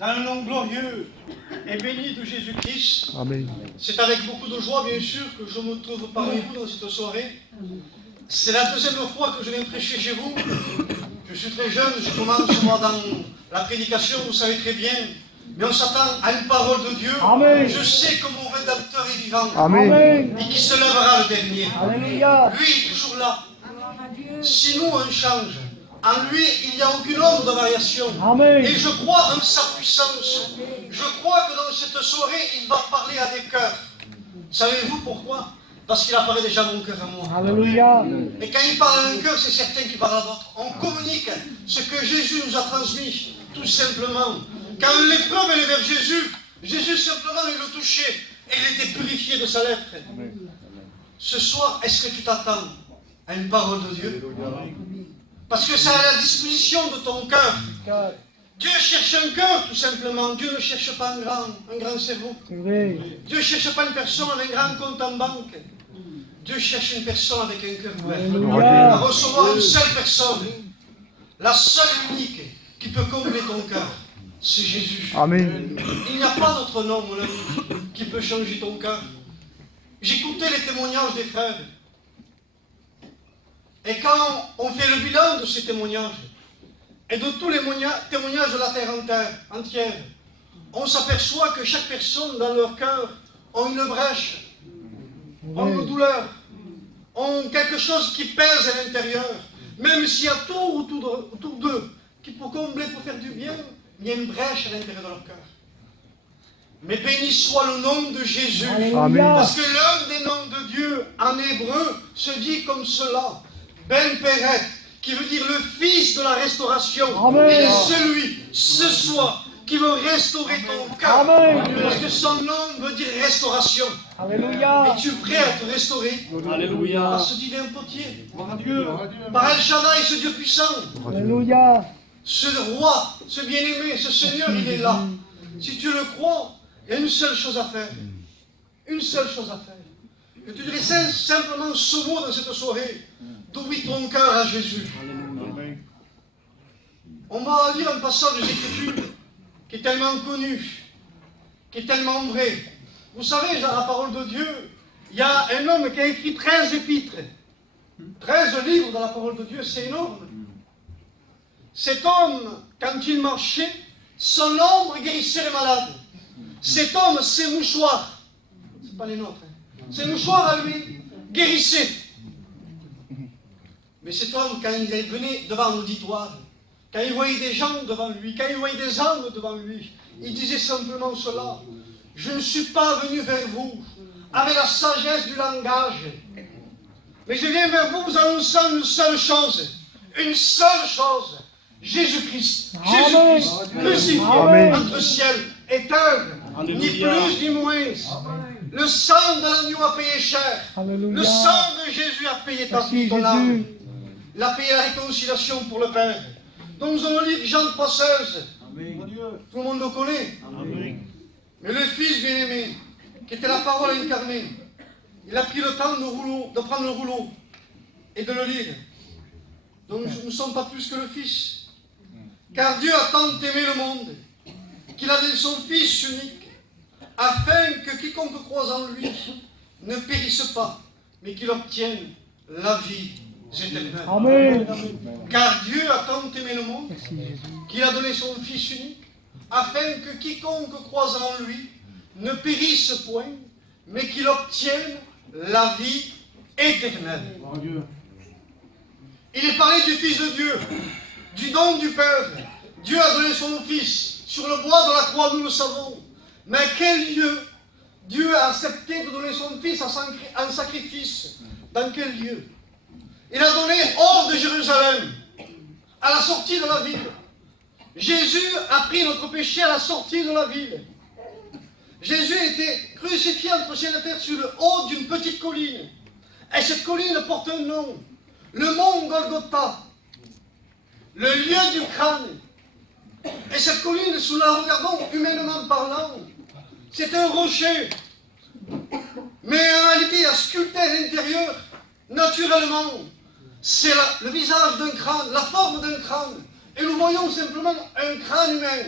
Dans le nom glorieux et béni de Jésus-Christ, Amen. c'est avec beaucoup de joie, bien sûr, que je me trouve parmi vous dans cette soirée. C'est la deuxième fois que je viens prêcher chez vous. Je suis très jeune, je commence moi dans la prédication, vous savez très bien. Mais on s'attend à une parole de Dieu. Amen. Je sais que mon rédempteur est vivant. Amen. Et qui se lèvera le dernier. Alléluia. Lui est toujours là. Si nous on change, en lui il n'y a aucune ombre de variation. Amen. Et je crois en sa puissance. Je crois que dans cette soirée il va parler à des cœurs. Savez-vous pourquoi? Parce qu'il apparaît déjà mon cœur à moi. Alléluia. Et quand il parle à un cœur, c'est certain qu'il parle à d'autres. On communique ce que Jésus nous a transmis, tout simplement. Quand l'épreuve est vers Jésus, Jésus simplement il le touchait et il était purifié de sa lèpre. Ce soir, est-ce que tu t'attends à une parole de Dieu? Parce que c'est à la disposition de ton cœur. Dieu cherche un cœur, tout simplement. Dieu ne cherche pas un grand cerveau. Dieu ne cherche pas une personne avec un grand compte en banque. Dieu cherche une personne avec un cœur ouvert. À recevoir une seule personne. La seule unique qui peut combler ton cœur. C'est Jésus. Amen. Il n'y a pas d'autre nom, mon ami, qui peut changer ton cœur. J'écoutais les témoignages des frères. Et quand on fait le bilan de ces témoignages, et de tous les témoignages de la terre entière, on s'aperçoit que chaque personne dans leur cœur a une brèche, a une douleur, ont quelque chose qui pèse à l'intérieur. Même s'il y a tout autour d'eux qui pour combler, pour faire du bien, il y a une brèche à l'intérieur de leur cœur. Mais béni soit le nom de Jésus. Amen. Parce que l'un des noms de Dieu en hébreu se dit comme cela. Ben Peret, qui veut dire le fils de la restauration. Amen. Il est celui, ce soir, qui veut restaurer ton cœur. Amen. Parce que son nom veut dire restauration. Alléluia. Es-tu prêt à te restaurer? Alléluia. Par ce divin potier. Par El Shaddai, ce Dieu puissant. Alléluia. Ce roi, ce bien-aimé, ce Seigneur, il est là. Si tu le crois, il y a une seule chose à faire. Une seule chose à faire. Que tu dirais simplement ce mot dans cette soirée. D'ouvrir ton cœur à Jésus. On va lire un passage des Écritures qui est tellement connu, qui est tellement vrai. Vous savez, dans la parole de Dieu, il y a un homme qui a écrit 13 épîtres. 13 livres dans la parole de Dieu, c'est énorme. Cet homme, quand il marchait, son ombre guérissait les malades. Cet homme, ses mouchoirs, c'est pas les nôtres, ses mouchoirs à lui guérissaient. Mais cet homme, quand il venait devant l'auditoire, quand il voyait des gens devant lui, quand il voyait des âmes devant lui, il disait simplement cela. Je ne suis pas venu vers vous avec la sagesse du langage, mais je viens vers vous annonçant une seule chose. Une seule chose. Jésus-Christ. Jésus-Christ crucifié entre ciel et terre. Ni plus ni moins. Le sang de l'agneau a payé cher. Alléluia. Le sang de Jésus a payé ta vie, ton âme. Il a payé la réconciliation pour le Père. Donc nous allons lire Jean 3,16. Tout le monde le connaît. Amen. Mais le Fils bien-aimé, qui était la parole incarnée, il a pris le temps de prendre le rouleau et de le lire. Donc nous ne sommes pas plus que le Fils. Car Dieu a tant aimé le monde qu'il a donné son Fils unique, afin que quiconque croise en lui ne périsse pas, mais qu'il obtienne la vie éternelle. Amen. Car Dieu a tant aimé le monde qu'il a donné son Fils unique, afin que quiconque croise en lui ne périsse point, mais qu'il obtienne la vie éternelle. Il est parlé du Fils de Dieu, du don du Père. Dieu a donné son Fils sur le bois de la croix, nous le savons. Mais à quel lieu Dieu a accepté de donner son Fils en sacrifice? Dans quel lieu? Il a donné hors de Jérusalem, à la sortie de la ville. Jésus a pris notre péché à la sortie de la ville. Jésus a été crucifié entre ciel et terre sur le haut d'une petite colline. Et cette colline porte un nom. Le mont Golgotha. Le lieu du crâne. Et cette colline, si nous la regardons humainement parlant, c'est un rocher. Mais en réalité, il y a sculpté à l'intérieur, naturellement, c'est le visage d'un crâne, la forme d'un crâne. Et nous voyons simplement un crâne humain.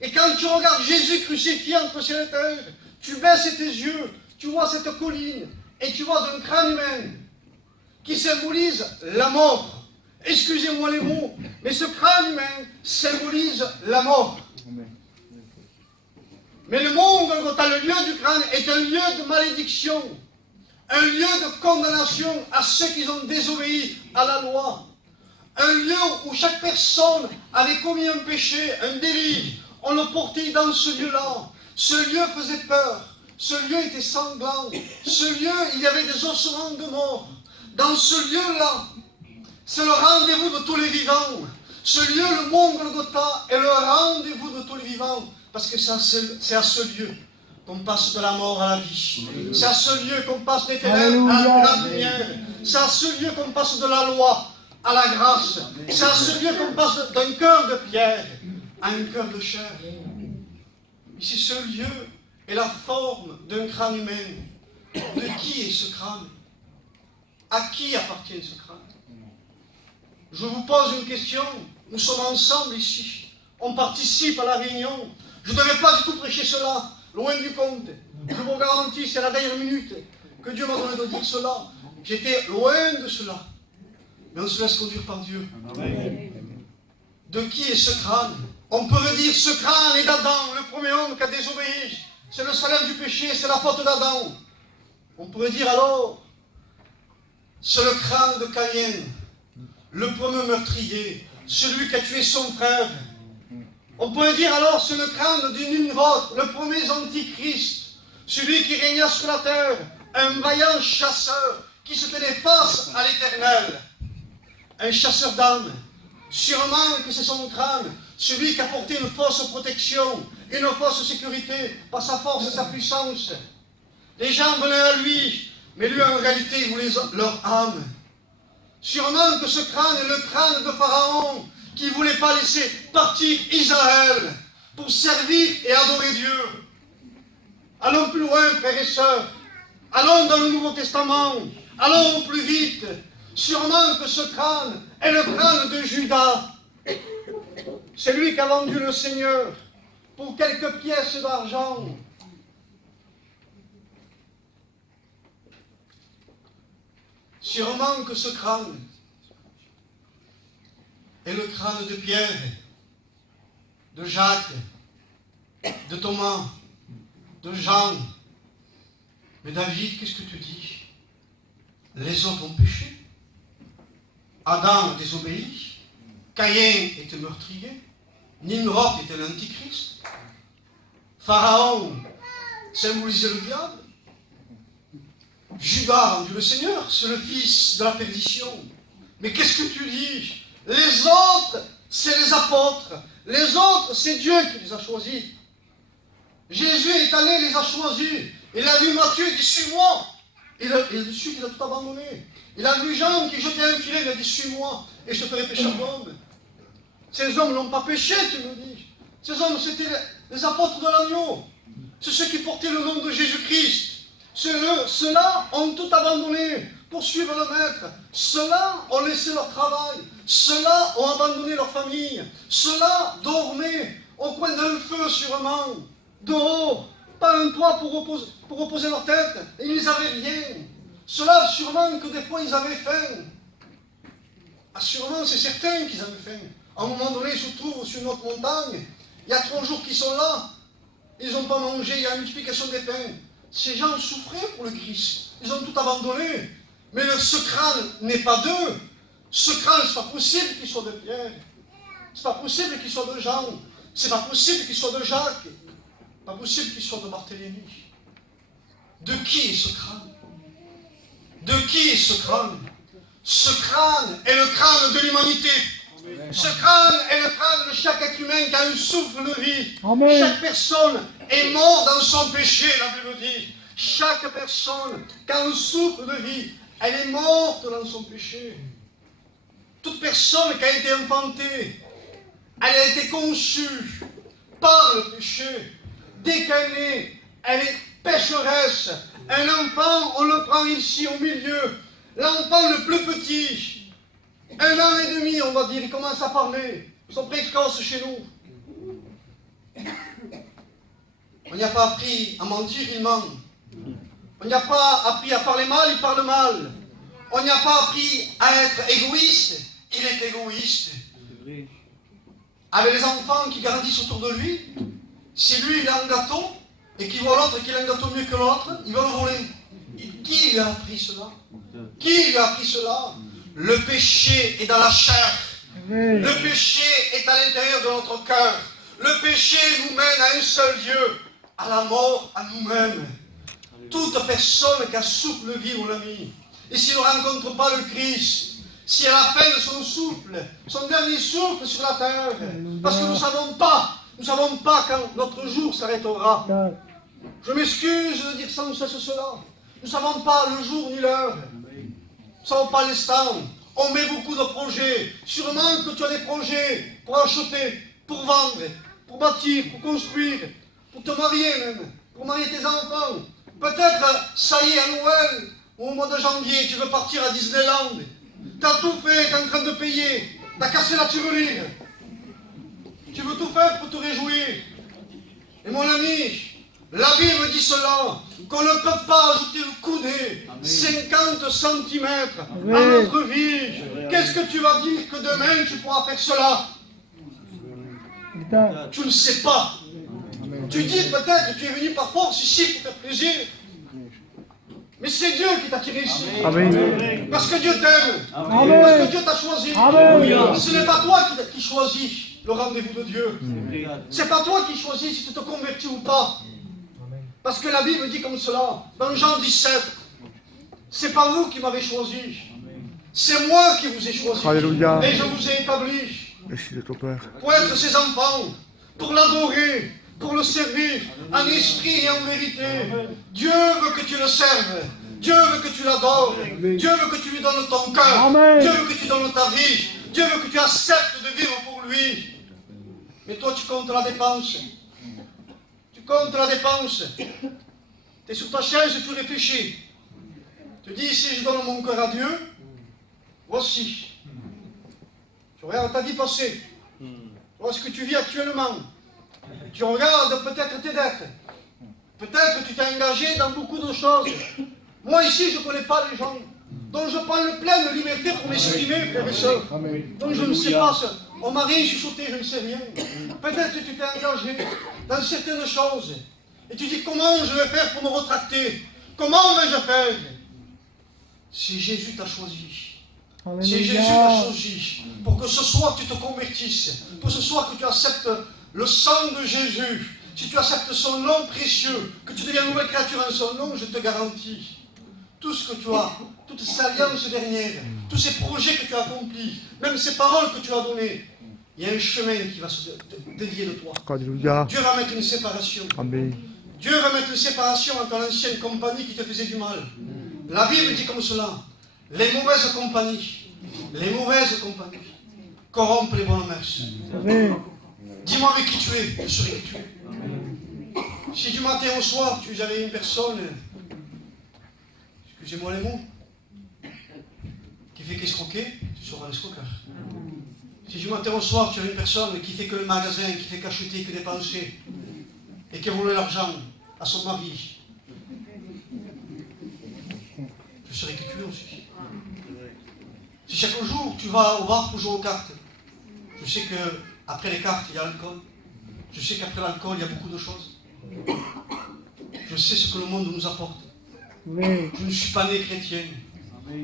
Et quand tu regardes Jésus crucifié entre ciel et terre, tu baisses tes yeux, tu vois cette colline, et tu vois un crâne humain qui symbolise la mort. Excusez-moi les mots, mais ce crâne humain symbolise la mort. Mais le mont Golgotha, le lieu du crâne, est un lieu de malédiction, un lieu de condamnation à ceux qui ont désobéi à la loi, un lieu où chaque personne avait commis un péché, un délit, on le portait dans ce lieu-là. Ce lieu faisait peur, ce lieu était sanglant, ce lieu, il y avait des ossements de mort. Dans ce lieu-là, c'est le rendez-vous de tous les vivants. Ce lieu, le mont Golgotha, est le rendez-vous de tous les vivants. Parce que c'est à ce lieu qu'on passe de la mort à la vie. C'est à ce lieu qu'on passe des ténèbres à la lumière. C'est à ce lieu qu'on passe de la loi à la grâce. C'est à ce lieu qu'on passe d'un cœur de pierre à un cœur de chair. Ici, ce lieu est la forme d'un crâne humain. De qui est ce crâne? À qui appartient ce crâne? Je vous pose une question. Nous sommes ensemble ici. On participe à la réunion. Je ne devais pas du tout prêcher cela, loin du compte. Je vous garantis, c'est la dernière minute que Dieu m'a donné de dire cela. J'étais loin de cela. Mais on se laisse conduire par Dieu. De qui est ce crâne? On peut le dire, ce crâne est d'Adam, le premier homme qui a désobéi. C'est le salaire du péché, c'est la faute d'Adam. On pourrait dire alors, c'est le crâne de Caïn, le premier meurtrier, celui qui a tué son frère. On pourrait dire alors, c'est le crâne du Nimrod, le premier antichrist, celui qui régna sur la terre, un vaillant chasseur qui se tenait face à l'Éternel, un chasseur d'âmes. Sûrement que c'est son crâne, celui qui a porté une fausse protection, une fausse sécurité par sa force et sa puissance. Les gens venaient à lui, mais lui en réalité il voulait leur âme. Sûrement que ce crâne est le crâne de Pharaon, qui ne voulait pas laisser partir Israël pour servir et adorer Dieu. Allons plus loin, frères et sœurs. Allons dans le Nouveau Testament. Allons au plus vite. Sûrement que ce crâne est le crâne de Judas. C'est lui qui a vendu le Seigneur pour quelques pièces d'argent. Sûrement que ce crâne est le crâne de Pierre, de Jacques, de Thomas, de Jean. Mais David, qu'est-ce que tu dis? Les autres ont péché. Adam a désobéi. Caïn était meurtrier. Nimrod était l'antichrist. Pharaon symbolisait le diable. Judas a rendu le Seigneur, c'est le fils de la perdition. Mais qu'est-ce que tu dis? Les autres, c'est les apôtres. Les autres, c'est Dieu qui les a choisis. Jésus est allé, les a choisis. Il a vu Matthieu, il dit, suis-moi. Il a su qu'il a tout abandonné. Il a vu Jean qui jetait un filet, il a dit, suis-moi, et je te ferai pécher d'homme. Ces hommes n'ont pas péché, tu me dis. Ces hommes, c'était les apôtres de l'agneau. C'est ceux qui portaient le nom de Jésus-Christ. Ceux-là ont tout abandonné pour suivre le Maître. Ceux-là ont laissé leur travail. Ceux-là ont abandonné leur famille. Ceux-là dormaient au coin d'un feu sûrement, dehors, pas un toit pour reposer leur tête. Et ils n'avaient rien. Ceux-là, sûrement que des fois, ils avaient faim. Sûrement, c'est certain qu'ils avaient faim. À un moment donné, ils se trouvent sur une autre montagne. Il y a 3 jours qu'ils sont là. Ils n'ont pas mangé, il y a une multiplication des pains. Ces gens souffraient pour le Christ. Ils ont tout abandonné. Mais ce crâne n'est pas d'eux. Ce crâne, c'est pas possible qu'il soit de Pierre. C'est pas possible qu'il soit de Jean. C'est pas possible qu'il soit de Jacques. Pas possible qu'il soit de Barthélemy. De qui est ce crâne? De qui est ce crâne? Ce crâne est le crâne de l'humanité. Ce crâne est le crâne de chaque être humain qui a un souffle de vie. Amen. Chaque personne est morte dans son péché, la Bible dit. Chaque personne qui a un souffle de vie, elle est morte dans son péché. Toute personne qui a été enfantée, elle a été conçue par le péché. Dès qu'elle est, elle est pécheresse. Un enfant, on le prend ici au milieu. L'enfant le plus petit, 1 an et demi, on va dire, il commence à parler. Ils sont précoces chez nous. On n'y a pas appris à mentir, il ment. On n'y a pas appris à parler mal, il parle mal. On n'y a pas appris à être égoïste, il est égoïste. Avec les enfants qui grandissent autour de lui, si lui il a un gâteau et qu'il voit l'autre qu'il a un gâteau mieux que l'autre, il va le voler. Qui lui a appris cela? Qui lui a appris cela? Le péché est dans la chair. Le péché est à l'intérieur de notre cœur. Le péché nous mène à un seul Dieu, à la mort, à nous-mêmes. Toute personne qui a souffle vie, mon ami, et s'il ne rencontre pas le Christ, si à la fin de son souffle, son dernier souffle sur la terre, parce que nous ne savons pas quand notre jour s'arrêtera. Je m'excuse de dire sans cesse cela. Nous ne savons pas le jour ni l'heure. Nous ne savons pas l'instant. On met beaucoup de projets. Sûrement que tu as des projets pour acheter, pour vendre, pour bâtir, pour construire, pour te marier même, pour marier tes enfants. Peut-être, ça y est, à Noël, ou au mois de janvier, tu veux partir à Disneyland. Tu as tout fait, tu es en train de payer. Tu as cassé la tirelire. Tu veux tout faire pour te réjouir. Et mon ami, la Bible dit cela, qu'on ne peut pas ajouter le coudé 50 cm à notre vie. Qu'est-ce que tu vas dire que demain tu pourras faire cela? Tu ne sais pas. Tu dis peut-être que tu es venu par force ici pour faire plaisir. Mais c'est Dieu qui t'a tiré ici. Amen. Parce que Dieu t'aime. Parce que Dieu t'a choisi. Amen. Ce n'est pas toi qui choisis le rendez-vous de Dieu. C'est pas toi qui choisis si tu te convertis ou pas. Parce que la Bible dit comme cela, dans Jean 17, c'est pas vous qui m'avez choisi. C'est moi qui vous ai choisi. Alléluia. Et je vous ai établi. Merci de ton Père. Pour être ses enfants, pour l'adorer, pour le servir, en esprit et en vérité. Dieu veut que tu le serves. Dieu veut que tu l'adores. Dieu veut que tu lui donnes ton cœur. Dieu veut que tu donnes ta vie. Dieu veut que tu acceptes de vivre pour lui. Mais toi, tu comptes la dépense. Tu comptes la dépense. Tu es sur ta chaise et tu réfléchis. Tu dis, si je donne mon cœur à Dieu, voici. Tu regardes ta vie passée. Tu vois ce que tu vis actuellement. Tu regardes peut-être tes dettes. Peut-être que tu t'es engagé dans beaucoup de choses. Moi ici, je ne connais pas les gens. Donc je prends le pleine liberté pour m'exprimer, frères et sœurs. Donc je ne sais pas, on m'a rien chuchoté, je ne sais rien. Peut-être que tu t'es engagé dans certaines choses. Et tu dis, comment je vais faire pour me retracter? Comment vais-je faire? Si Jésus t'a choisi. Si Jésus t'a choisi, pour que ce soir tu te convertisses, pour ce soir que tu acceptes le sang de Jésus, si tu acceptes son nom précieux, que tu deviens une nouvelle créature en son nom, je te garantis, tout ce que tu as, toute cette alliance dernière, tous ces projets que tu as accomplis, même ces paroles que tu as données, il y a un chemin qui va se dévier de toi. Alléluia. Dieu va mettre une séparation. Amen. Dieu va mettre une séparation entre l'ancienne compagnie qui te faisait du mal. La Bible dit comme cela, les mauvaises compagnies corrompent les bonnes mœurs. Dis-moi avec qui tu es, je serai qui tu es. Si du matin au soir, tu avais une personne, excusez-moi les mots, qui fait qu'escroquer, tu seras un escroqueur. Si du matin au soir, tu as une personne qui fait que le magasin, qui fait qu'acheter, que dépenser, et qui vole l'argent à son mari, je serai qui tu es aussi. Si chaque jour tu vas au bar pour jouer aux cartes, je sais qu'après les cartes, il y a l'alcool. Je sais qu'après l'alcool, il y a beaucoup de choses. Je sais ce que le monde nous apporte. Je ne suis pas né chrétien.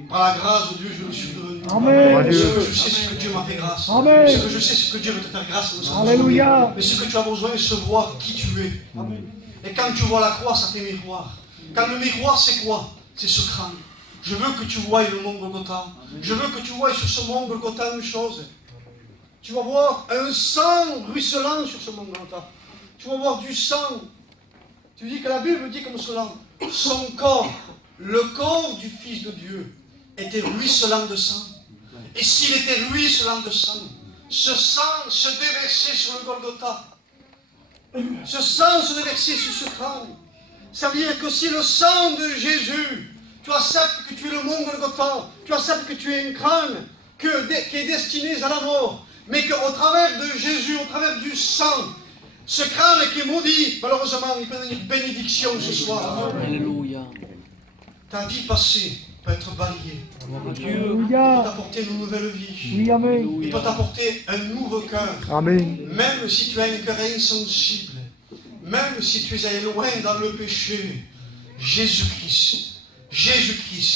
Par la grâce de Dieu, je le suis devenu. Je sais ce que Dieu m'a fait grâce. Je sais ce que Dieu veut te faire grâce. Mais ce que tu as besoin, c'est voir qui tu es. Et quand tu vois la croix, ça fait miroir. Quand le miroir, c'est quoi? C'est ce crâne. Je veux que tu voies le mont Golgotha. Je veux que tu voies sur ce mont Golgotha une chose. Tu vas voir un sang ruisselant sur ce mont Golgotha. Tu vas voir du sang. Tu dis que la Bible dit comme cela. Son corps, le corps du Fils de Dieu, était ruisselant de sang. Et s'il était ruisselant de sang, ce sang se déversait sur le Golgotha. Ce sang se déversait sur ce crâne. Ça veut dire que si le sang de Jésus, tu acceptes que tu es le mont Golgotha, tu acceptes que tu es un crâne qui est destiné à la mort, mais qu'au travers de Jésus, au travers du sang, Ce crâne qui est maudit, malheureusement, il peut donner une bénédiction ce soir. Alléluia. Ta vie passée peut être balayée. Dieu. Il peut Alléluia. t'apporter une nouvelle vie. Oui, Amen. Il peut t'apporter un nouveau cœur. Amen. Même si tu as un cœur insensible, même si tu es loin dans le péché, Jésus-Christ,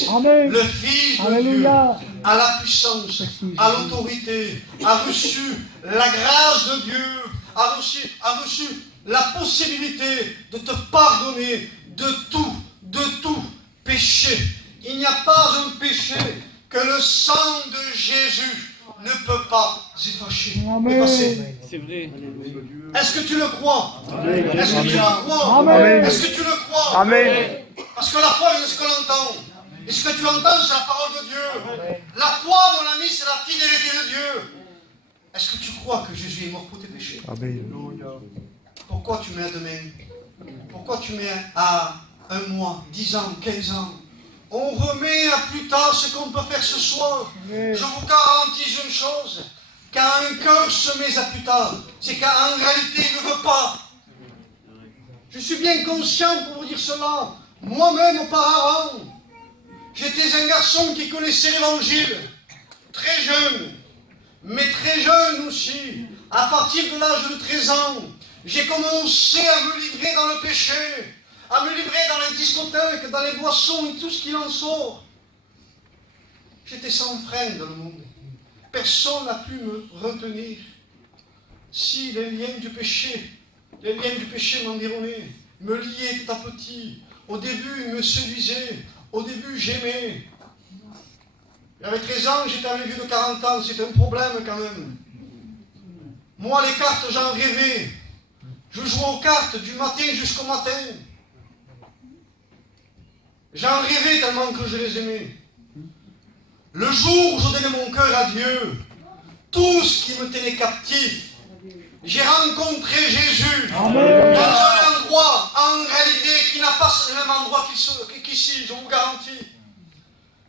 Amen. le Fils de Dieu, Alléluia. a la puissance, a l'autorité, a reçu la grâce de Dieu, a reçu la possibilité de te pardonner de tout péché. Il n'y a pas un péché que le sang de Jésus ne peut pas effacer. Amen. C'est vrai. Est-ce que tu le crois? Est-ce que tu le crois? Amen. Est-ce que tu le crois? Amen. Parce que la foi, c'est ce que l'on entend. Et ce que tu entends, c'est la parole de Dieu. La foi, mon ami, c'est la fidélité de Dieu. Est-ce que tu crois que Jésus est mort pour tes péchés? Amen. Pourquoi tu mets à demain? Pourquoi tu mets à un mois, 10 ans, 15 ans? On remet à plus tard ce qu'on peut faire ce soir. Amen. Je vous garantis une chose. Quand un cœur se met à plus tard, c'est qu'en réalité, il ne veut pas. Je suis bien conscient pour vous dire cela. Moi-même, auparavant, j'étais un garçon qui connaissait l'évangile. Très jeune. Mais très jeune aussi. À partir de l'âge de 13 ans, j'ai commencé à me livrer dans le péché. À me livrer dans les discothèques, dans les boissons et tout ce qui en sort. J'étais sans frein dans le monde. Personne n'a pu me retenir. Si les liens du péché m'environnaient, me liaient tout à petit. Au début, ils me séduisaient. Au début, j'aimais. J'avais 13 ans, j'étais un vieux de 40 ans. C'était un problème quand même. Moi, les cartes, j'en rêvais. Je jouais aux cartes du matin jusqu'au matin. J'en rêvais tellement que je les aimais. Le jour où je donnais mon cœur à Dieu, tout ce qui me tenait captif, j'ai rencontré Jésus Amen. dans un endroit, en réalité, qui n'a pas le même endroit qu'ici, je vous garantis.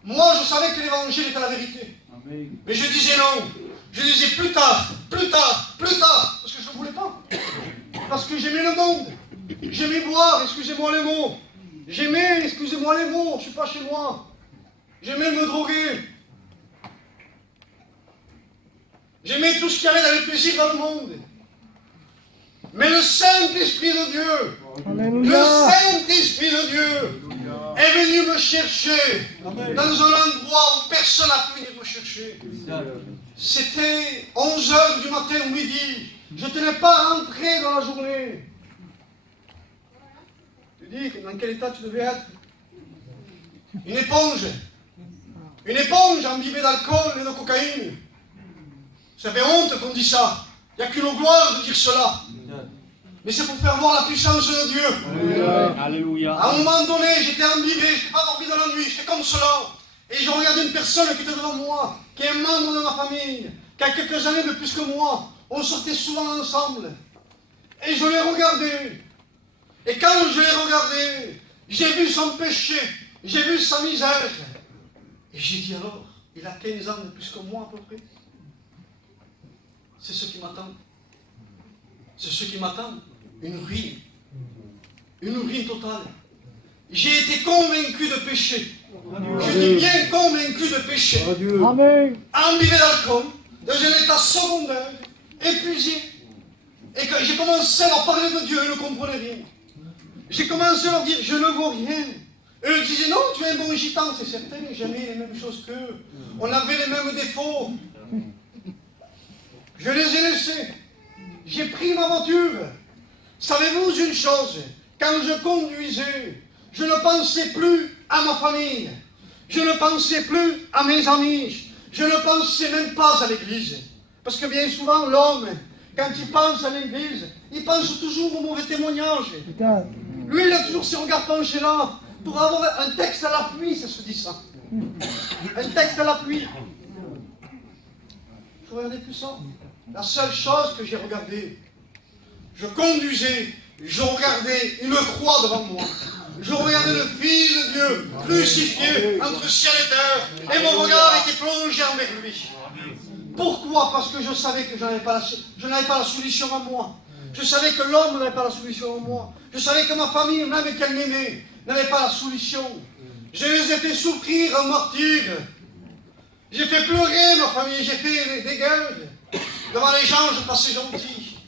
Moi, je savais que l'évangile était la vérité. Mais je disais non. Je disais plus tard, parce que je ne voulais pas. Parce que j'aimais le monde. J'aimais boire, excusez-moi les mots. J'aimais, excusez-moi les mots, je ne suis pas chez moi. J'aimais me droguer. J'aimais tout ce qu'il y avait dans le plaisir dans le monde. Mais le Saint-Esprit de Dieu, le Saint-Esprit de Dieu est venu me chercher dans un endroit où personne n'a pu venir me chercher. C'était 11h du matin ou midi. Je ne tenais pas à rentrer dans la journée. Tu dis dans quel état tu devais être? Une éponge. Une éponge imbibée d'alcool et de cocaïne. Ça fait honte qu'on dit ça. Il n'y a qu'une gloire de dire cela. Mais c'est pour faire voir la puissance de Dieu. Alléluia. À un moment donné, j'étais imbibé, je n'étais pas dormi dans la nuit, j'étais comme cela. Et je regardais une personne qui était devant moi, qui est un membre de ma famille, qui a quelques années de plus que moi. On sortait souvent ensemble. Et je l'ai regardé. Et quand je l'ai regardé, j'ai vu son péché, j'ai vu sa misère. Et j'ai dit alors, il a 15 ans de plus que moi à peu près. C'est ce qui m'attend. C'est ce qui m'attend. Une ruine. Une ruine totale. J'ai été convaincu de péché. J'étais bien convaincu de péché. Amen. Imbibé d'alcool, dans un état secondaire, épuisé. Et quand j'ai commencé à leur parler de Dieu, ils ne comprenaient rien. J'ai commencé à leur dire, je ne vaux rien. Eux ils disaient, non, tu es un bon gitan, c'est certain, j'aimais les mêmes choses qu'eux. On avait les mêmes défauts. Je les ai laissés. J'ai pris ma voiture. Savez-vous une chose? Quand je conduisais, je ne pensais plus à ma famille. Je ne pensais plus à mes amis. Je ne pensais même pas à l'église. Parce que bien souvent, l'homme, quand il pense à l'église, il pense toujours au mauvais témoignage. Putain. Lui, il a toujours ses regards penchés là, pour avoir un texte à l'appui, ça se dit ça. Un texte à l'appui. Je regardais plus ça. La seule chose que j'ai regardée, je conduisais, je regardais une croix devant moi. Je regardais le Fils de Dieu crucifié entre ciel et terre, et mon regard était plongé envers lui. Pourquoi? Parce que je savais que je n'avais pas la solution à moi. Je savais que l'homme n'avait pas la solution en moi. Je savais que ma famille, même qu'elle m'aimait, n'avait pas la solution. Je les ai fait souffrir un martyr. J'ai fait pleurer ma famille, j'ai fait des gueules. Devant les gens, je passais gentil.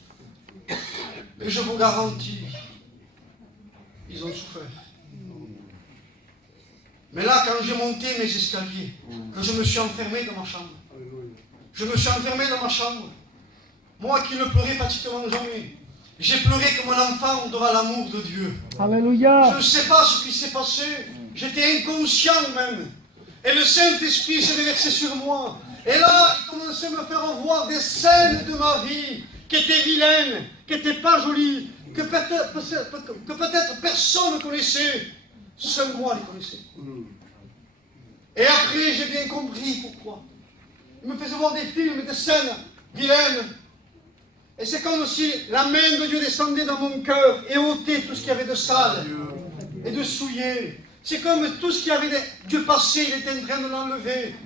Mais je vous garantis, ils ont souffert. Mais là, quand j'ai monté mes escaliers, que je me suis enfermé dans ma chambre, je me suis enfermé dans ma chambre, moi qui ne pleurais pratiquement jamais, j'ai pleuré comme un enfant devant l'amour de Dieu. Alléluia. Je ne sais pas ce qui s'est passé, j'étais inconscient même. Et le Saint-Esprit s'est déversé sur moi. Et là, il commençait à me faire voir des scènes de ma vie qui étaient vilaines, qui n'étaient pas jolies, que peut-être personne ne connaissait. Seul moi les connaissais. Et après, j'ai bien compris pourquoi. Il me faisait voir des films, des scènes vilaines. Et c'est comme si la main de Dieu descendait dans mon cœur et ôtait tout ce qu'il y avait de sale et de souillé. C'est comme tout ce qui avait du passé, il était en train de l'enlever.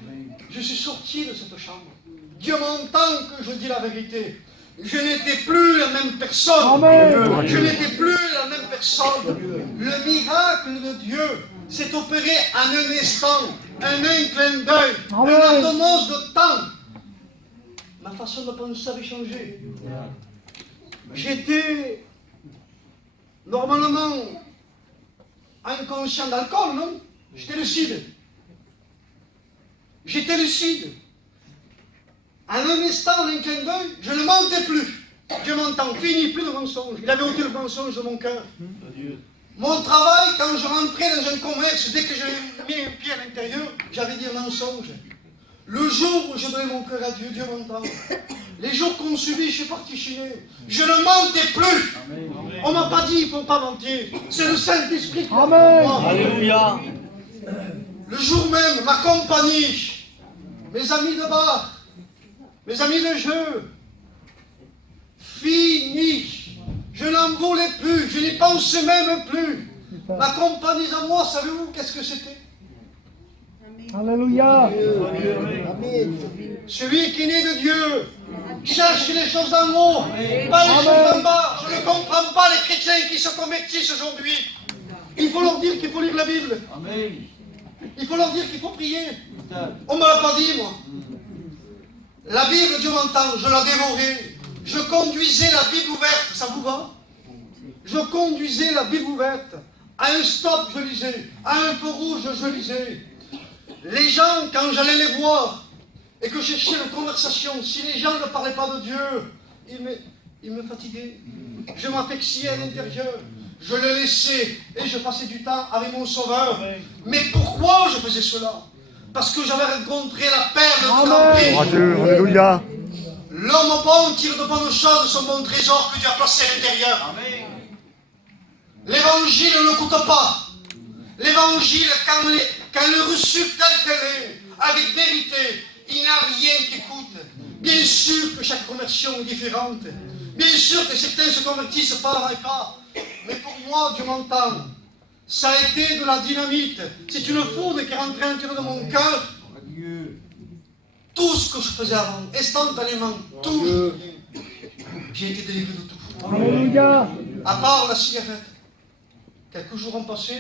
Je suis sorti de cette chambre. Dieu m'entend que je dis la vérité. Je n'étais plus la même personne. Amen. Je n'étais plus la même personne. Le miracle de Dieu s'est opéré en un instant, un clin d'œil, un atomos de temps. Ma façon de penser avait changé. J'étais normalement inconscient d'alcool, non? J'étais lucide. J'étais lucide. En un instant, en un clin d'œil, je ne mentais plus. Dieu m'entend, fini, plus de mensonges. Il avait ôté le mensonge de mon cœur. Mon travail, quand je rentrais dans un commerce, dès que je mis un pied à l'intérieur, j'avais dit un mensonge. Le jour où je donnais mon cœur à Dieu, Dieu m'entend. Les jours qu'on subit, je suis parti chiner. Je ne mentais plus. On ne m'a pas dit, il ne faut pas mentir. C'est le Saint-Esprit qui m'a fait moi. Alléluia. Le jour même, ma compagnie, mes amis de bar, mes amis de jeu, fini. Je n'en voulais plus, je n'y pensais même plus. Ma compagnie à moi, savez-vous qu'est-ce que c'était? Alléluia. Celui qui est né de Dieu cherche les choses d'en haut, pas les choses d'en bas. Je ne comprends pas les chrétiens qui se convertissent aujourd'hui. Il faut leur dire qu'il faut lire la Bible. Il faut leur dire qu'il faut prier. On ne me l'a pas dit, moi. La Bible, Dieu m'entend, je la dévorais. Je conduisais la Bible ouverte, ça vous va? Je conduisais la Bible ouverte. À un stop, je lisais. À un feu rouge, je lisais. Les gens, quand j'allais les voir et que je cherchais une conversation, si les gens ne parlaient pas de Dieu, ils me fatiguaient. Je m'affectionnais à l'intérieur. Je le laissais et je passais du temps avec mon Sauveur. Mais pourquoi je faisais cela? Parce que j'avais rencontré la perle de grand prix. Alléluia. L'homme bon tire de bonnes choses de son bon trésor que Dieu a placé à l'intérieur. L'évangile ne coûte pas. L'évangile, quand elle est reçue telle qu'elle est, avec vérité, il n'y a rien qui coûte. Bien sûr que chaque conversion est différente. Bien sûr que certains se convertissent pas et pas. Mais pour moi, Dieu m'entend. Ça a été de la dynamite. C'est une foudre qui est rentrée à l'intérieur de mon cœur. Tout ce que je faisais avant, instantanément, tout, j'ai été délivré de tout. Alléluia. À part la cigarette. Quelques jours ont passé,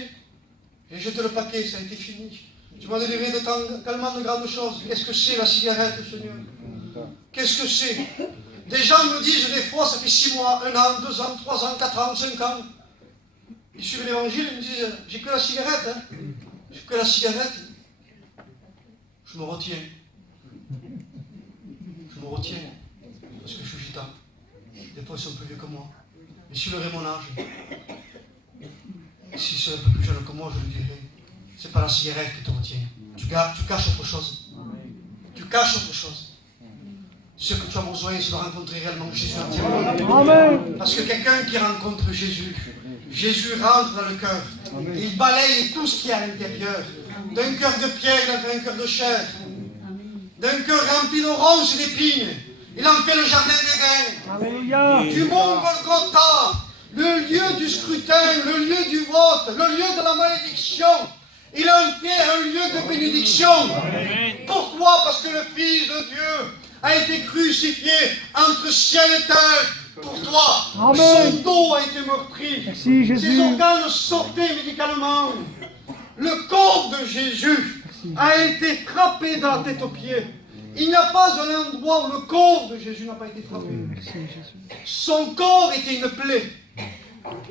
j'ai jeté le paquet, ça a été fini. Tu m'as délivré de tellement de grandes choses. Qu'est-ce que c'est la cigarette, Seigneur? Qu'est-ce que c'est? Des gens me disent des fois, ça fait 6 mois, 1 an, 2 ans, 3 ans, 4 ans, 5 ans. Ils suivent l'évangile, ils me disent, j'ai que la cigarette, hein. J'ai que la cigarette. Je me retiens. Je me retiens, parce que je suis gitan. Des fois, ils sont plus vieux que moi. Mais s'il aurait mon âge, si c'est un peu plus jeune que moi, je lui dirais, c'est pas la cigarette qui te retient. Tu caches autre chose. Tu caches autre chose. Ce que tu as besoin, c'est de rencontrer réellement Jésus entièrement. Amen. Parce que quelqu'un qui rencontre Jésus, Jésus rentre dans le cœur. Et il balaye tout ce qu'il y a à l'intérieur. D'un cœur de pierre, il en fait un cœur de chair. D'un cœur rempli de ronces et d'épines, il en fait le jardin d'Éden. Alléluia. Du mont Golgotha, le lieu du scrutin, le lieu du vote, le lieu de la malédiction. Il en fait un lieu de bénédiction. Pourquoi? Parce que le Fils de Dieu a été crucifié entre ciel et terre pour toi. Amen. Son dos a été meurtri. Merci Ses Jésus. organes sortaient médicalement. Le corps de Jésus a été frappé de la tête aux pieds. Il n'y a pas un endroit où le corps de Jésus n'a pas été frappé. Merci Jésus. Son corps était une plaie.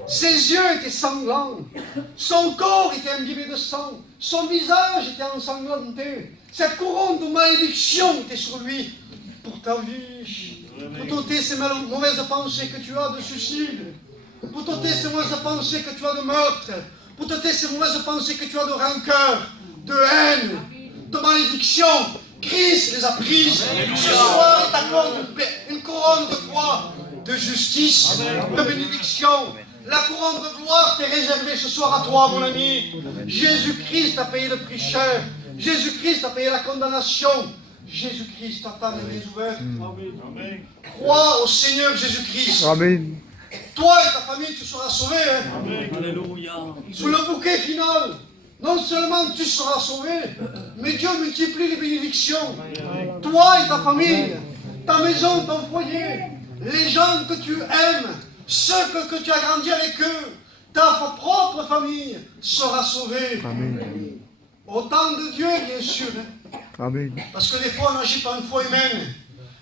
Ses yeux étaient sanglants. Son corps était imbibé de sang. Son visage était ensanglanté. Cette couronne de malédiction était sur lui. Pour ta vie, pour t'ôter ces mauvaises pensées que tu as de suicide, pour t'ôter ces mauvaises pensées que tu as de meurtre, pour t'ôter ces mauvaises pensées que tu as de rancœur, de haine, de malédiction. Christ les a prises. Ce soir, il t'accorde une couronne de quoi? De justice, de bénédiction. La couronne de gloire t'est réservée ce soir à toi, mon ami. Jésus-Christ a payé le prix cher. Jésus-Christ a payé la condamnation. Jésus-Christ t'attend les mains ouvertes. Crois au Seigneur Jésus-Christ. Amen. Toi et ta famille, tu seras sauvés. Hein? Alléluia. Sous le bouquet final, non seulement tu seras sauvé, mais Dieu multiplie les bénédictions. Toi et ta famille, ta maison, ton foyer, les gens que tu aimes, ceux que tu as grandi avec eux, ta propre famille sera sauvée. Amen. Au temps de Dieu, bien sûr. Hein? Amen. Parce que des fois, on n'agit pas une foi humaine.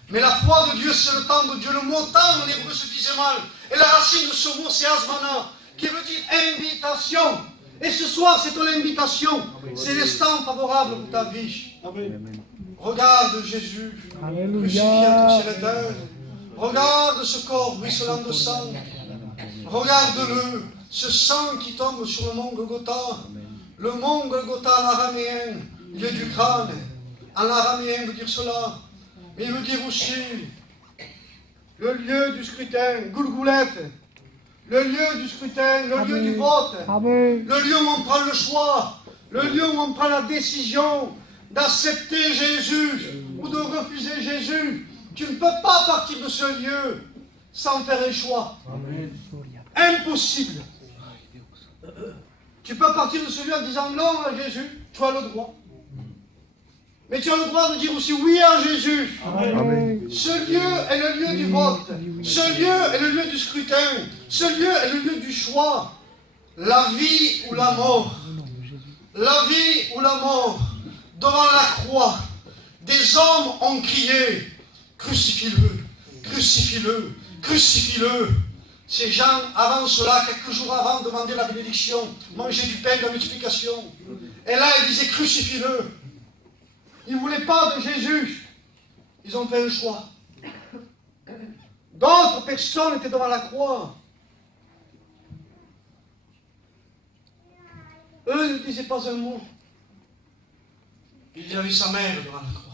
Mais la foi de Dieu, c'est le temps de Dieu. Le mot temps en hébreu se disait mal. Et la racine de ce mot, c'est asmana, qui veut dire invitation. Et ce soir, c'est ton invitation. C'est l'instant favorable pour ta vie. Regarde Jésus, crucifié entre ciel et terre. Regarde ce corps ruisselant de sang. Regarde-le, ce sang qui tombe sur le mont Golgotha. Le mont Golgotha en araméen, lieu du crâne. En araméen veut dire cela. Mais il veut dire aussi le lieu du scrutin, Goulgoulette. Le lieu du scrutin, le lieu du vote. Amen. Le lieu où on prend le choix. Le lieu où on prend la décision d'accepter Jésus ou de refuser Jésus. Tu ne peux pas partir de ce lieu sans faire un choix. Impossible. Tu peux partir de ce lieu en disant non à Jésus, tu as le droit. Mais tu as le droit de dire aussi oui à Jésus. Amen. Ce lieu est le lieu du vote. Ce lieu est le lieu du scrutin. Ce lieu est le lieu du choix. La vie ou la mort. La vie ou la mort. Devant la croix, des hommes ont crié, crucifie-le, crucifie-le, crucifie-le. Ces gens, avant cela, quelques jours avant, demandaient la bénédiction, mangeaient du pain de la multiplication. Et là, ils disaient, crucifie-le. Ils ne voulaient pas de Jésus. Ils ont fait un choix. D'autres personnes étaient devant la croix. Eux ne disaient pas un mot. Il y avait sa mère devant la croix.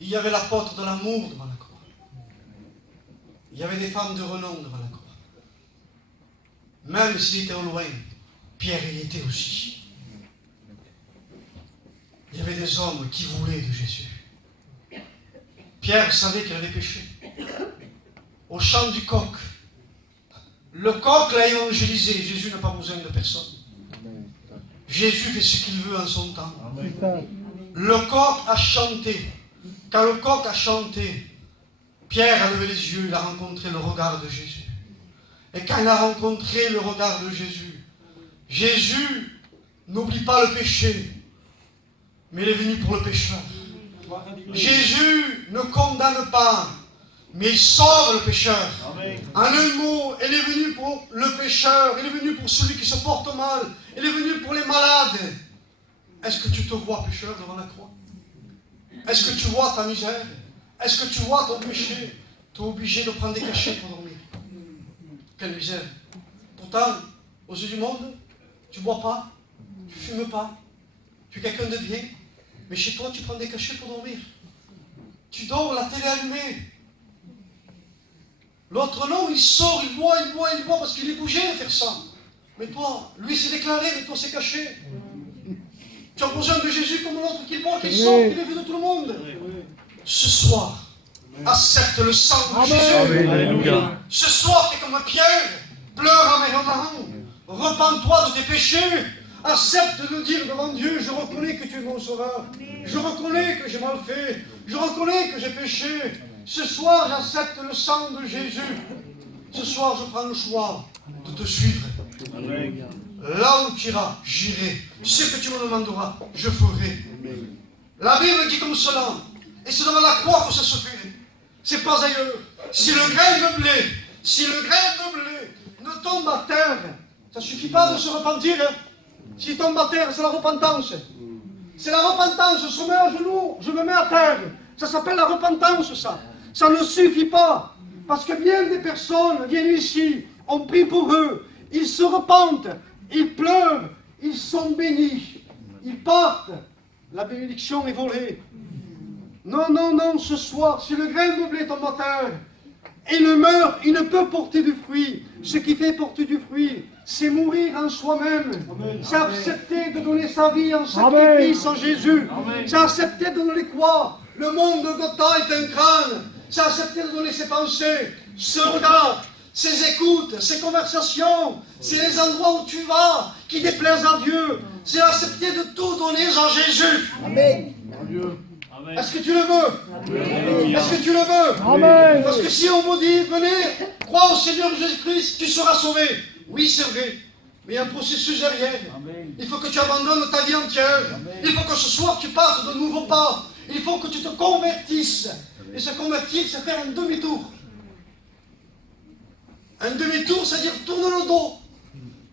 Il y avait l'apôtre de l'amour devant la croix. Il y avait des femmes de renom devant la croix. Même s'il était au loin, Pierre y était aussi. Il y avait des hommes qui voulaient de Jésus. Pierre savait qu'il avait péché. Au chant du coq, le coq l'a évangélisé. Jésus n'a pas besoin de personne. Jésus fait ce qu'il veut en son temps. Le coq a chanté. Quand le coq a chanté, Pierre a levé les yeux, il a rencontré le regard de Jésus. Et quand il a rencontré le regard de Jésus, Jésus n'oublie pas le péché, mais il est venu pour le pécheur. Jésus ne condamne pas, mais il sauve le pécheur. En un mot, il est venu pour le pécheur, il est venu pour celui qui se porte mal, il est venu pour les malades. Est-ce que tu te vois pécheur devant la croix? Est-ce que tu vois ta misère? Est-ce que tu vois ton péché? Tu es obligé de prendre des cachets pour dormir. Quelle misère. Pourtant, aux yeux du monde, tu ne bois pas, tu ne fumes pas, tu es quelqu'un de bien, mais chez toi, tu prends des cachets pour dormir. Tu dors, la télé allumée. L'autre non, il sort, il boit, parce qu'il est bougé de faire ça. Mais toi, lui s'est déclaré, mais toi c'est caché. Tu as besoin de Jésus comme l'autre qui boit, qui sort, qui est vu de tout le monde. Ce soir, accepte le sang de Jésus. Alléluia. Ce soir, fais comme Pierre, pleure amèrement. Repends-toi de tes péchés. Accepte de dire devant Dieu, je reconnais que tu es mon sauveur. Je reconnais que j'ai mal fait. Je reconnais que j'ai péché. Ce soir, j'accepte le sang de Jésus. Ce soir, je prends le choix de te suivre. Amen. Là où tu iras, j'irai. Ce que tu me demanderas, je ferai. La Bible dit comme cela. Et c'est devant la croix que ça se fait. C'est pas ailleurs. Si le grain de blé, ne tombe à terre, ça ne suffit pas de se repentir. Hein. S'il tombe à terre, c'est la repentance. C'est la repentance. Je me mets à genoux, je me mets à terre. Ça s'appelle la repentance, ça. Ça ne suffit pas. Parce que bien des personnes viennent ici, on prie pour eux, ils se repentent, ils pleurent, ils sont bénis, ils partent. La bénédiction est volée. Non, non, non, ce soir, si le grain de blé tombe à terre, et il meurt, il ne peut porter du fruit. Ce qui fait porter du fruit, c'est mourir en soi-même. C'est accepter de donner sa vie en sacrifice en Jésus. C'est accepter de donner quoi? Le monde de Gotha est un crâne. C'est accepter de donner ses pensées, ce regard, ses écoutes, ses conversations. C'est les endroits où tu vas qui déplaisent à Dieu. C'est accepter de tout donner en Jésus. Amen. Est-ce que tu le veux? Est-ce que tu le veux? Amen. Parce que si on vous dit, venez, crois au Seigneur Jésus-Christ, tu seras sauvé. Oui, c'est vrai. Mais il y a un processus derrière. Il faut que tu abandonnes ta vie entière. Il faut que ce soir tu passes de nouveaux pas. Il faut que tu te convertisses. Et se convertir, c'est faire un demi-tour. Un demi-tour, c'est-à-dire tourne le dos.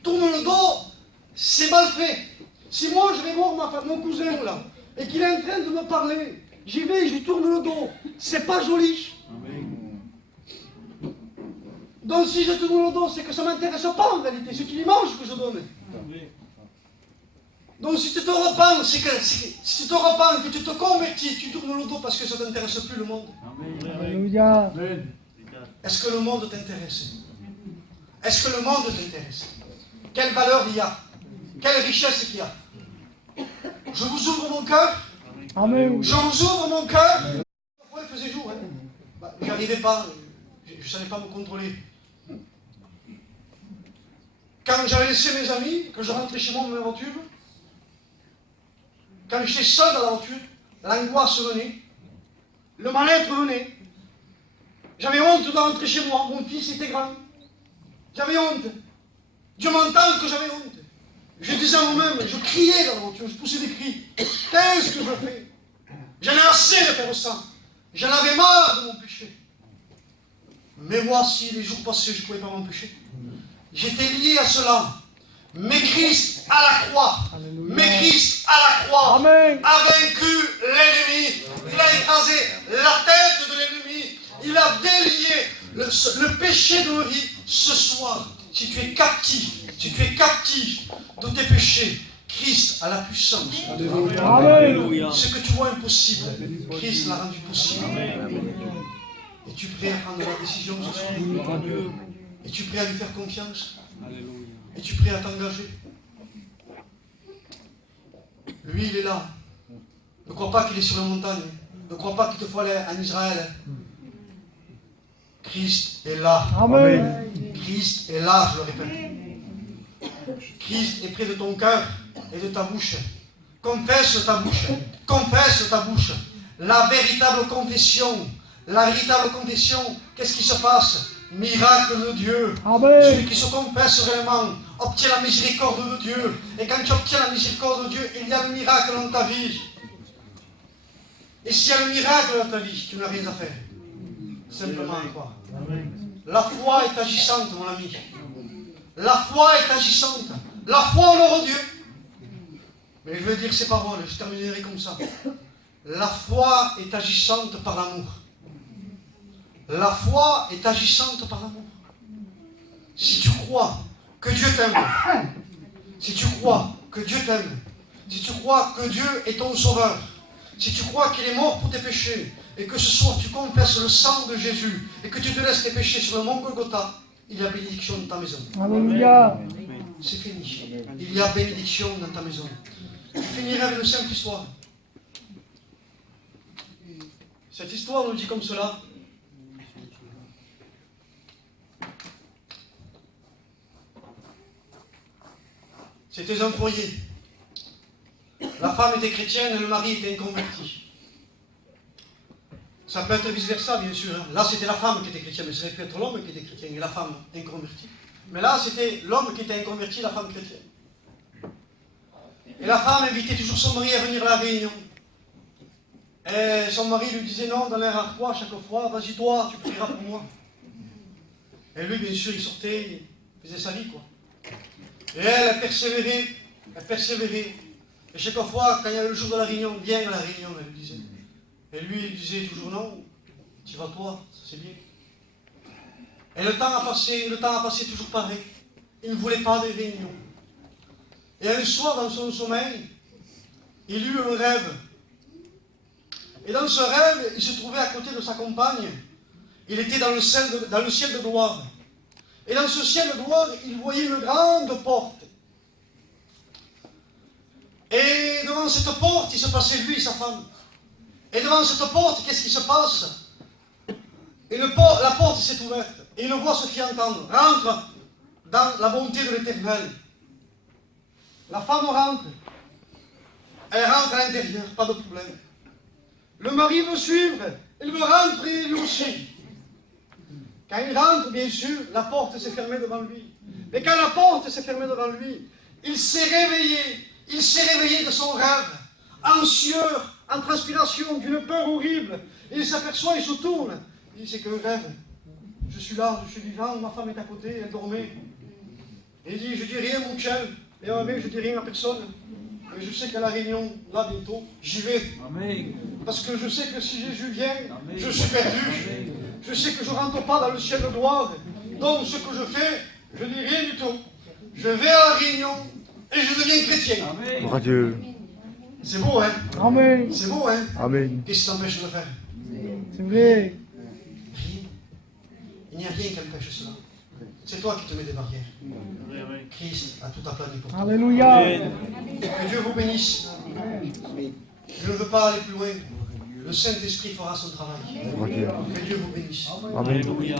Tourne le dos, c'est mal fait. Si moi je vais voir mon cousin là, et qu'il est en train de me parler, j'y vais, je lui tourne le dos. C'est pas joli. Donc si je tourne le dos, c'est que ça ne m'intéresse pas en réalité. C'est une image que je donne. Donc si tu te repens, si tu te repens, que tu te convertis, tu tournes le dos parce que ça ne t'intéresse plus le monde. Alléluia. Est-ce que le monde t'intéresse? Est-ce que le monde t'intéresse? Quelle valeur il y a? Quelle richesse il y a? Je vous ouvre mon cœur. Amen. Je vous ouvre mon cœur. Parfois il faisait jour. Je n'arrivais pas. Je ne savais pas me contrôler. Quand j'avais laissé mes amis, que je rentrais chez moi dans ma voiture, quand j'étais seul dans la voiture, l'angoisse venait, le mal-être venait. J'avais honte de rentrer chez moi, mon fils était grand. J'avais honte. Dieu m'entend que j'avais honte. Je disais à moi-même, je criais dans la voiture, je poussais des cris. Qu'est-ce que je fais? J'en ai assez de faire ça. J'en avais marre de mon péché. Mais voici, les jours passés, je ne pouvais pas m'empêcher. J'étais lié à cela. Mais Christ à la croix, mais Christ à la croix a vaincu l'ennemi. Il a écrasé la tête de l'ennemi. Il a délié le péché de nos vies. Ce soir, si tu es captif de tes péchés, Christ a la puissance. Alléluia. Ce que tu vois impossible, Christ l'a rendu possible. Et tu es prêt à prendre la décision ce soir? Et tu es prêt à lui faire confiance? Alléluia. Et tu es prêt à t'engager? Lui, il est là. Ne crois pas qu'il est sur la montagne. Ne crois pas qu'il te faut aller en Israël. Christ est là. Amen. Christ est là, je le répète. Christ est près de ton cœur et de ta bouche. Confesse ta bouche. Confesse ta bouche. La véritable confession. La véritable confession, qu'est-ce qui se passe? Miracle de Dieu. Amen. Celui qui se confesse réellement obtient la miséricorde de Dieu. Et quand tu obtiens la miséricorde de Dieu, il y a le miracle dans ta vie. Et s'il y a le miracle dans ta vie, tu n'as rien à faire. Simplement quoi? La foi est agissante, mon ami. La foi est agissante. La foi honore Dieu. Mais je vais dire ces paroles, je terminerai comme ça. La foi est agissante par l'amour. La foi est agissante par l'amour. Si tu crois que Dieu t'aime, si tu crois que Dieu t'aime, si tu crois que Dieu est ton sauveur, si tu crois qu'il est mort pour tes péchés, et que ce soir tu confesses le sang de Jésus, et que tu te laisses tes péchés sur le mont Golgotha, il y a bénédiction dans ta maison. Alléluia. C'est fini. Il y a bénédiction dans ta maison. Je finirai avec une simple histoire. Cette histoire nous dit comme cela. C'était un foyer. La femme était chrétienne et le mari était inconverti. Ça peut être vice-versa, bien sûr. Hein. Là, c'était la femme qui était chrétienne, mais ça aurait pu être l'homme qui était chrétien et la femme inconvertie. Mais là, c'était l'homme qui était inconverti et la femme chrétienne. Et la femme invitait toujours son mari à venir à la réunion. Et son mari lui disait non, dans l'air à quoi, chaque fois, vas-y toi, tu prieras pour moi. Et lui, bien sûr, il sortait, il faisait sa vie, quoi. Et elle persévérait, elle persévérait. Et chaque fois, quand il y avait le jour de la réunion, viens à la réunion, elle lui disait. Et lui, il disait toujours non, tu vas toi, ça c'est bien. Et le temps a passé toujours pareil. Il ne voulait pas des réunions. Et un soir, dans son sommeil, il eut un rêve. Et dans ce rêve, il se trouvait à côté de sa compagne. Il était dans le ciel de gloire. Et dans ce ciel de gloire, il voyait une grande porte. Et devant cette porte, il se passait lui et sa femme. Et devant cette porte, qu'est-ce qui se passe? Et la porte s'est ouverte. Et une voix se fit entendre. Rentre dans la bonté de l'Éternel. La femme rentre. Elle rentre à l'intérieur, pas de problème. Le mari veut suivre. Il veut rentrer lui aussi. Quand il rentre, bien sûr, la porte s'est fermée devant lui. Mais quand la porte s'est fermée devant lui, il s'est réveillé. Il s'est réveillé de son rêve, en sueur, en transpiration, d'une peur horrible. Et il s'aperçoit, il se tourne. Il dit, c'est qu'un rêve. Je suis là, je suis vivant, ma femme est à côté, elle dormait. Et il dit, je dis rien, mon chien. Et je dis rien à personne. Mais je sais qu'à la réunion, là bientôt, j'y vais. Amen. Parce que je sais que si Jésus vient, Amen. je suis perdu. Amen. Je sais que je ne rentre pas dans le ciel de gloire. Donc ce que je fais, je dis rien du tout. Je vais à la réunion et je deviens chrétien. Amen. Gloire à Dieu. C'est beau, hein? Amen. C'est beau, hein? Amen. Qu'est-ce qui t'empêche de le faire? C'est vrai. Rien. Il n'y a rien qui empêche cela. C'est toi qui te mets des barrières. Amen. Christ a tout aplani pour toi. Alléluia. Amen. Que Dieu vous bénisse. Je ne veux pas aller plus loin. Le Saint-Esprit fera son travail. Gloire à Dieu. Que Dieu vous bénisse. Amen. Alléluia.